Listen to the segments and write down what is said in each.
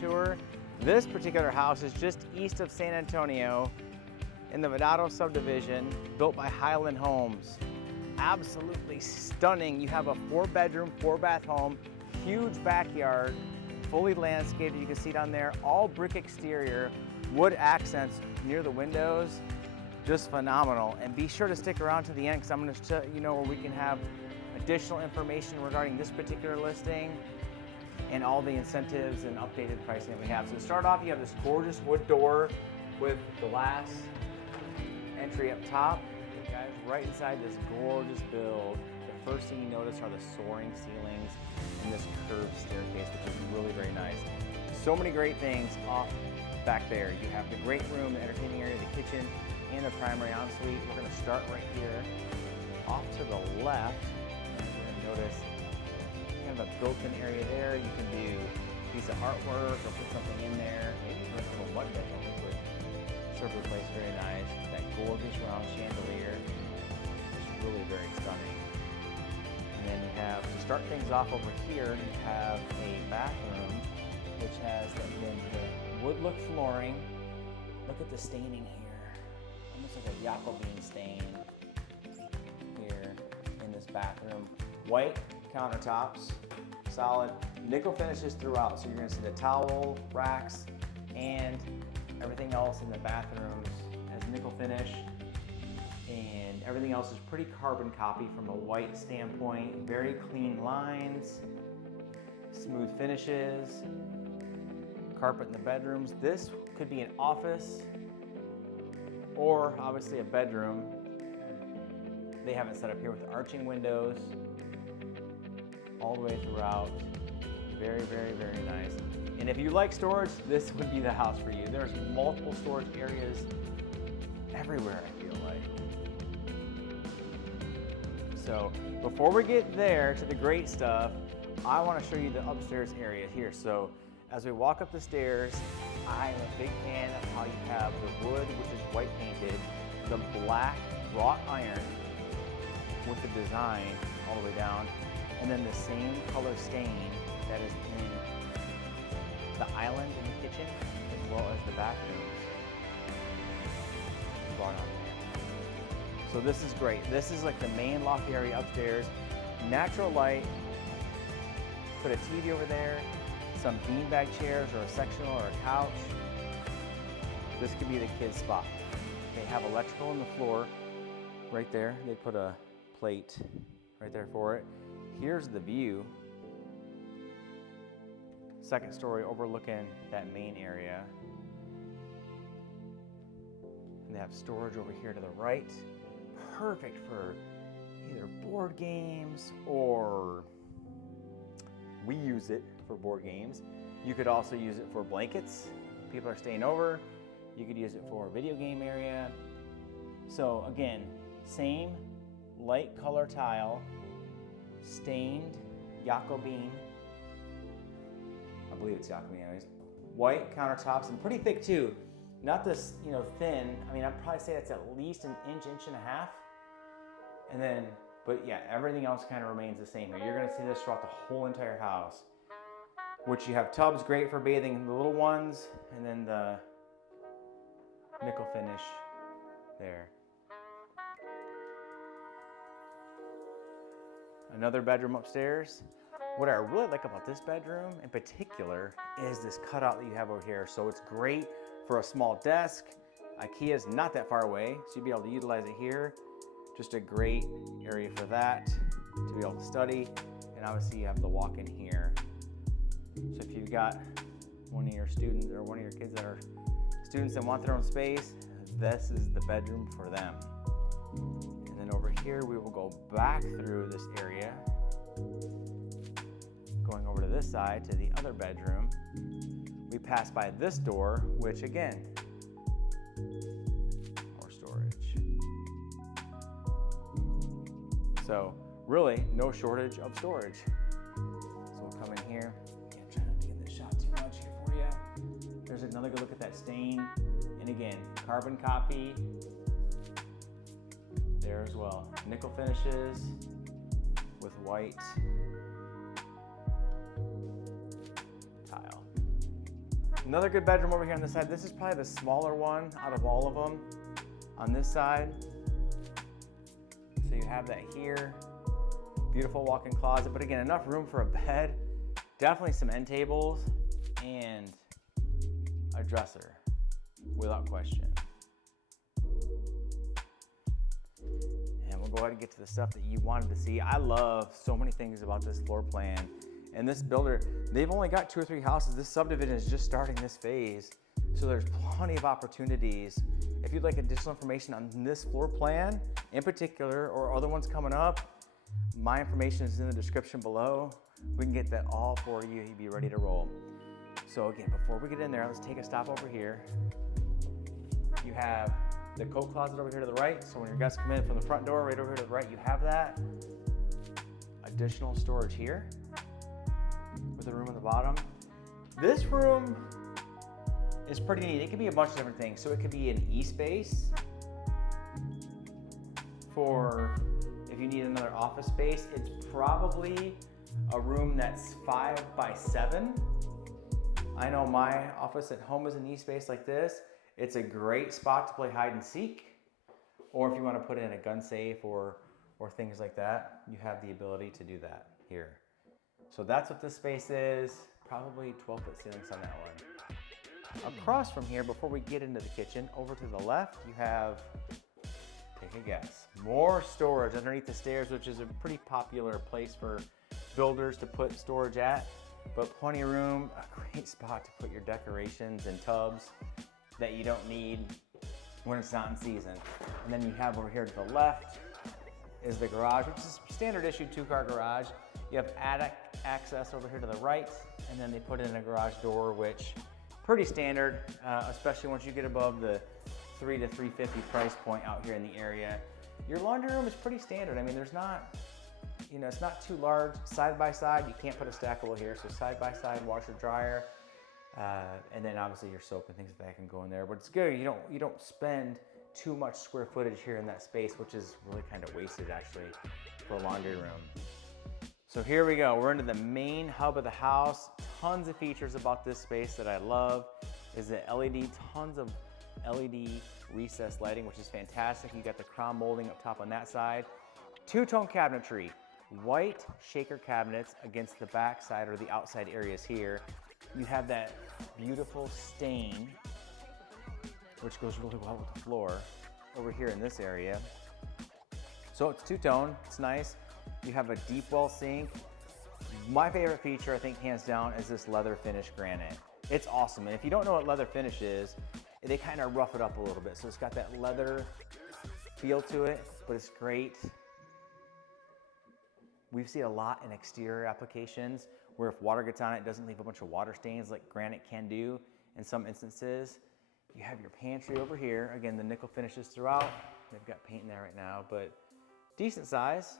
tour. This particular house is just east of San Antonio in the Venado subdivision, built by Highland Homes. Absolutely stunning. You have a 4-bedroom, 4-bath home, huge backyard, fully landscaped. You can see down there, all brick exterior, wood accents near the windows. Just phenomenal. And be sure to stick around to the end, because I'm going to show you where we can have additional information regarding this particular listing and all the incentives and updated pricing that we have. So to start off, you have this gorgeous wood door with glass entry up top. Okay, guys, right inside this gorgeous build, the first thing you notice are the soaring ceilings and this curved staircase, which is really very nice. So many great things off back there. You have the great room, the entertaining area, the kitchen, and the primary ensuite. We're going to start right here. Off to the left, you're going to notice kind of a built-in area there. You can do a piece of artwork or put something in there. Maybe even a little mud bench, I think would serve the place very nice. That gorgeous round chandelier, just really very stunning. And then you have, to start things off over here, you have a bathroom which has, again, the wood look flooring. Look at the staining here. Almost like a Jacobean stain here in this bathroom. White countertops, solid nickel finishes throughout. So you're gonna see the towel racks and everything else in the bathrooms has nickel finish, and everything else is pretty carbon copy from a white standpoint. Very clean lines, smooth finishes, carpet in the bedrooms. This could be an office or obviously a bedroom. They have it set up here with arching windows all the way throughout. Very, very, very nice. And if you like storage, this would be the house for you. There's multiple storage areas everywhere, I feel like. So before we get there to the great stuff, I want to show you the upstairs area here. So as we walk up the stairs, I am a big fan of how you have the wood, which is white painted, the black wrought iron with the design all the way down, and then the same color stain that is in the island in the kitchen as well as the bathrooms brought on there. So this is great. This is like the main loft area upstairs. Natural light. Put a TV over there, some beanbag chairs or a sectional or a couch. This could be the kids' spot. They have electrical on the floor right there. They put a plate right there for it. Here's the view. Second story overlooking that main area. And they have storage over here to the right. Perfect for either board games, or we use it for board games. You could also use it for blankets. People are staying over. You could use it for a video game area. So again, same light color tile, stained Jacobean. I believe it's Jacobean anyways. White countertops, and pretty thick too. Not this, thin. I mean, I'd probably say it's at least an inch, inch and a half. And then, but yeah, everything else kind of remains the same here. You're gonna see this throughout the whole entire house. Which you have tubs, great for bathing the little ones, and then the nickel finish there. Another bedroom upstairs. What I really like about this bedroom in particular is this cutout that you have over here. So it's great for a small desk. IKEA is not that far away, so you'll be able to utilize it here. Just a great area for that, to be able to study. And obviously you have the walk-in here. So if you've got one of your students or one of your kids that are students that want their own space, this is the bedroom for them. And then over here, we will go back through this area, going over to this side to the other bedroom. We pass by this door, which again, more storage. So really, no shortage of storage. So we'll come in here. I'm trying not to get this shot too much here for you. There's another good look at that stain. And again, carbon copy there as well. Nickel finishes with white tile. Another good bedroom over here on this side. This is probably the smaller one out of all of them on this side. So you have that here. Beautiful walk-in closet, but again, enough room for a bed. Definitely some end tables and a dresser, without question. And we'll go ahead and get to the stuff that you wanted to see. I love so many things about this floor plan. And this builder, they've only got 2 or 3 houses. This subdivision is just starting this phase. So there's plenty of opportunities. If you'd like additional information on this floor plan in particular, or other ones coming up, my information is in the description below. We can get that all for you. You'd be ready to roll. So again, before we get in there, let's take a stop over here. You have the coat closet over here to the right. So when your guests come in from the front door, right over here to the right, you have that. Additional storage here with a room at the bottom. This room is pretty neat. It could be a bunch of different things. So it could be an e-space for if you need another office space. It's probably a room that's 5 by 7. I know my office at home is an e-space like this. It's a great spot to play hide and seek, or if you want to put in a gun safe or things like that, you have the ability to do that here. So that's what this space is. Probably 12-foot ceilings on that one. Across from here, before we get into the kitchen, over to the left, you have, take a guess, more storage underneath the stairs, which is a pretty popular place for builders to put storage at, but plenty of room, a great spot to put your decorations and tubs that you don't need when it's not in season. And then you have over here to the left is the garage, which is standard issue 2-car garage. You have attic access over here to the right, and then they put in a garage door, which pretty standard, especially once you get above the $300 to $350 price point out here in the area. Your laundry room is pretty standard. I mean, there's not, you know, it's not too large. Side by side, you can't put a stackable here. So side by side, washer, dryer, and then obviously your soap and things like that can go in there. But it's good. You don't spend too much square footage here in that space, which is really kind of wasted actually for a laundry room. So here we go. We're into the main hub of the house. Tons of features about this space that I love. Is the LED, tons of LED recessed lighting, which is fantastic. You got the crown molding up top on that side. 2-tone cabinetry, white shaker cabinets against the back side or the outside areas here. You have that beautiful stain, which goes really well with the floor over here in this area. So it's 2-tone, it's nice. You have a deep well sink. My favorite feature, I think hands down, is this leather finish granite. It's awesome, and if you don't know what leather finish is, they kind of rough it up a little bit. So it's got that leather feel to it, but it's great. We've seen a lot in exterior applications where if water gets on it, it doesn't leave a bunch of water stains like granite can do in some instances. You have your pantry over here. Again, the nickel finishes throughout. They've got paint in there right now, but decent size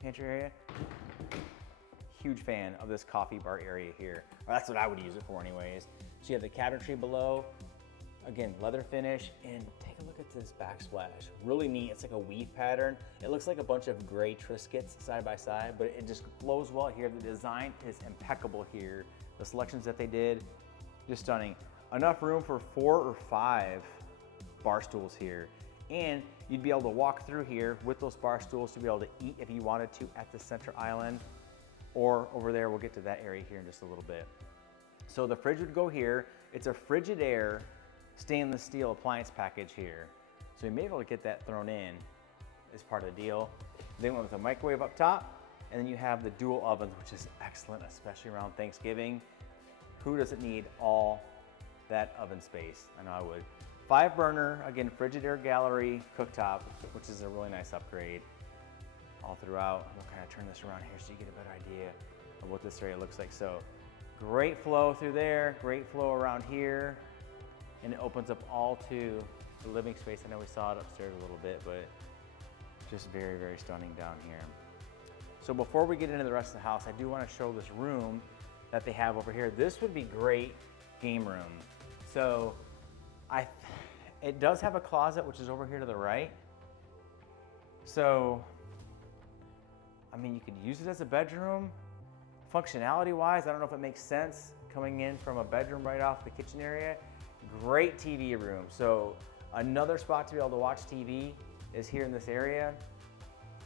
pantry area. Huge fan of this coffee bar area here. Or that's what I would use it for anyways. So you have the cabinetry below. Again, leather finish, and take a look at this backsplash. Really neat. It's like a weave pattern. It looks like a bunch of gray Triscuits side by side, but it just flows well here. The design is impeccable here. The selections that they did, just stunning. Enough room for 4 or 5 bar stools here. And you'd be able to walk through here with those bar stools to be able to eat if you wanted to at the center island, or over there. We'll get to that area here in just a little bit. So the fridge would go here. It's a Frigidaire stainless steel appliance package here. So you may be able to get that thrown in as part of the deal. They went with a microwave up top, and then you have the dual ovens, which is excellent, especially around Thanksgiving. Who doesn't need all that oven space? I know I would. 5-burner, again, Frigidaire gallery cooktop, which is a really nice upgrade all throughout. We'll kind of turn this around here so you get a better idea of what this area looks like. So great flow through there, great flow around here, and it opens up all to the living space. I know we saw it upstairs a little bit, but just very, very stunning down here. So before we get into the rest of the house, I do want to show this room that they have over here. This would be great game room. So it does have a closet, which is over here to the right. So, I mean, you could use it as a bedroom. Functionality wise, I don't know if it makes sense coming in from a bedroom right off the kitchen area. Great TV room. So another spot to be able to watch TV is here in this area.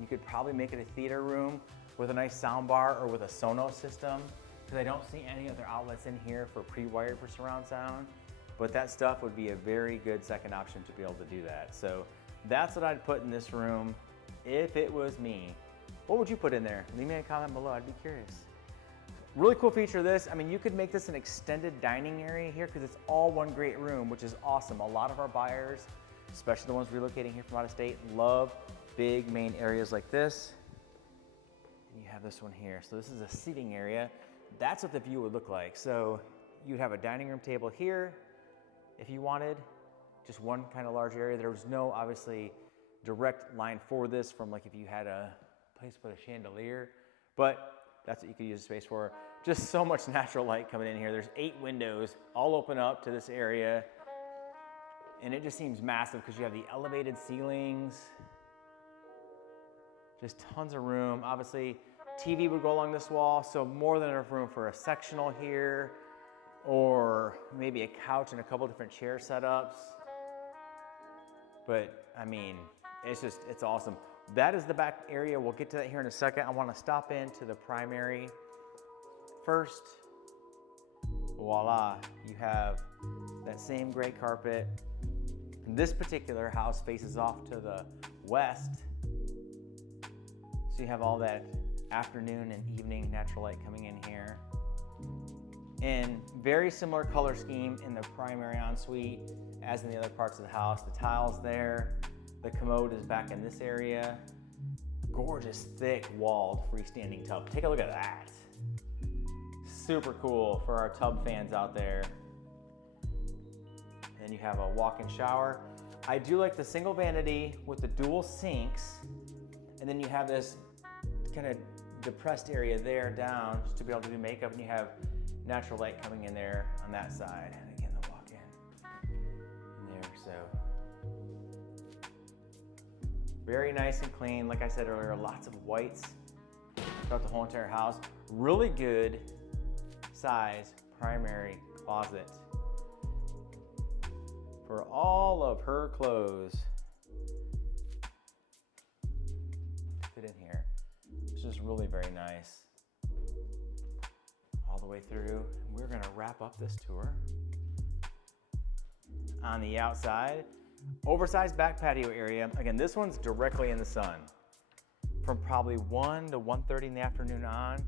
You could probably make it a theater room with a nice sound bar or with a Sonos system, because I don't see any other outlets in here for pre-wired for surround sound. But that stuff would be a very good second option to be able to do that. So that's what I'd put in this room if it was me. What would you put in there? Leave me a comment below, I'd be curious. Really cool feature of this, I mean, you could make this an extended dining area here because it's all one great room, which is awesome. A lot of our buyers, especially the ones relocating here from out of state, love big main areas like this. And you have this one here. So this is a seating area. That's what the view would look like. So you'd have a dining room table here if you wanted, just one kind of large area. There was no, obviously, direct line for this from like if you had a place to put a chandelier, but that's what you could use the space for. Just so much natural light coming in here. There's 8 windows all open up to this area, and it just seems massive because you have the elevated ceilings, just tons of room. Obviously, TV would go along this wall, so more than enough room for a sectional here, or maybe a couch and a couple different chair setups. But I mean, it's awesome. That is the back area. We'll get to that here in a second. I want to stop into the primary first. Voila, you have that same gray carpet. This particular house faces off to the west. So you have all that afternoon and evening natural light coming in here. And very similar color scheme in the primary ensuite as in the other parts of the house. The tiles there, the commode is back in this area. Gorgeous, thick walled freestanding tub. Take a look at that. Super cool for our tub fans out there. Then you have a walk-in shower. I do like the single vanity with the dual sinks. And then you have this kind of depressed area there down just to be able to do makeup, and you have natural light coming in there on that side. And again, the walk-in in there, so. Very nice and clean. Like I said earlier, lots of whites throughout the whole entire house. Really good size primary closet for all of her clothes to fit in here. It's just really very nice. All the way through. We're gonna wrap up this tour. On the outside, oversized back patio area. Again, this one's directly in the sun. From probably 1 to 1:30 in the afternoon on.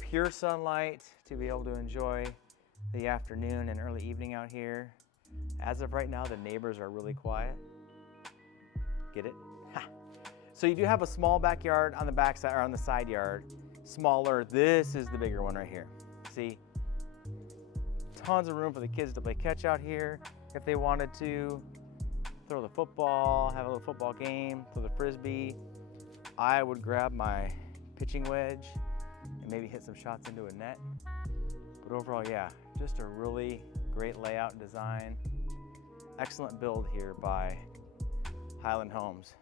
Pure sunlight to be able to enjoy the afternoon and early evening out here. As of right now, the neighbors are really quiet. Get it? Ha. So you do have a small backyard on the backside or on the side yard. Smaller. This is the bigger one right here. See? Tons of room for the kids to play catch out here if they wanted to. Throw the football, have a little football game, throw the frisbee. I would grab my pitching wedge and maybe hit some shots into a net. But overall, yeah, just a really great layout and design. Excellent build here by Highland Homes.